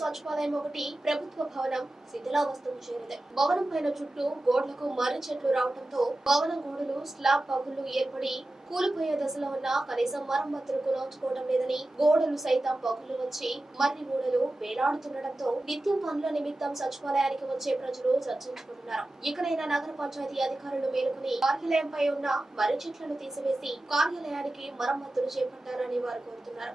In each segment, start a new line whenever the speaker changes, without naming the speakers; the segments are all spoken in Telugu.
సచివాలయం ఒకటి ప్రభుత్వ భవనం శిథిలావస్థకు చేరింది. భవనం పైన చుట్టూ గోడలకు మర్రి చెట్లు రావడంతో భవనం గోడలు స్లాబ్ పగుళ్ళు ఏర్పడి కూలిపోయే దశలో ఉన్న కనీసం మరమ్మతులకు నోచుకోవడం లేదని గోడలు సైతం పగులు వచ్చి మర్రి గోడలు వేలాడుతుండటంతో నిత్యం పనుల నిమిత్తం సచివాలయానికి వచ్చే ప్రజలు చర్చించుకుంటున్నారు. ఇకనైనా నగర పంచాయతీ అధికారులు మేలుకుని కార్యాలయంపై ఉన్న మర్రి చెట్లను తీసివేసి కార్యాలయానికి మరమ్మతులు చేపట్టారని వారు కోరుతున్నారు.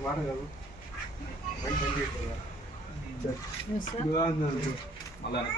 మాట కాదు మంచి మంచి
మళ్ళా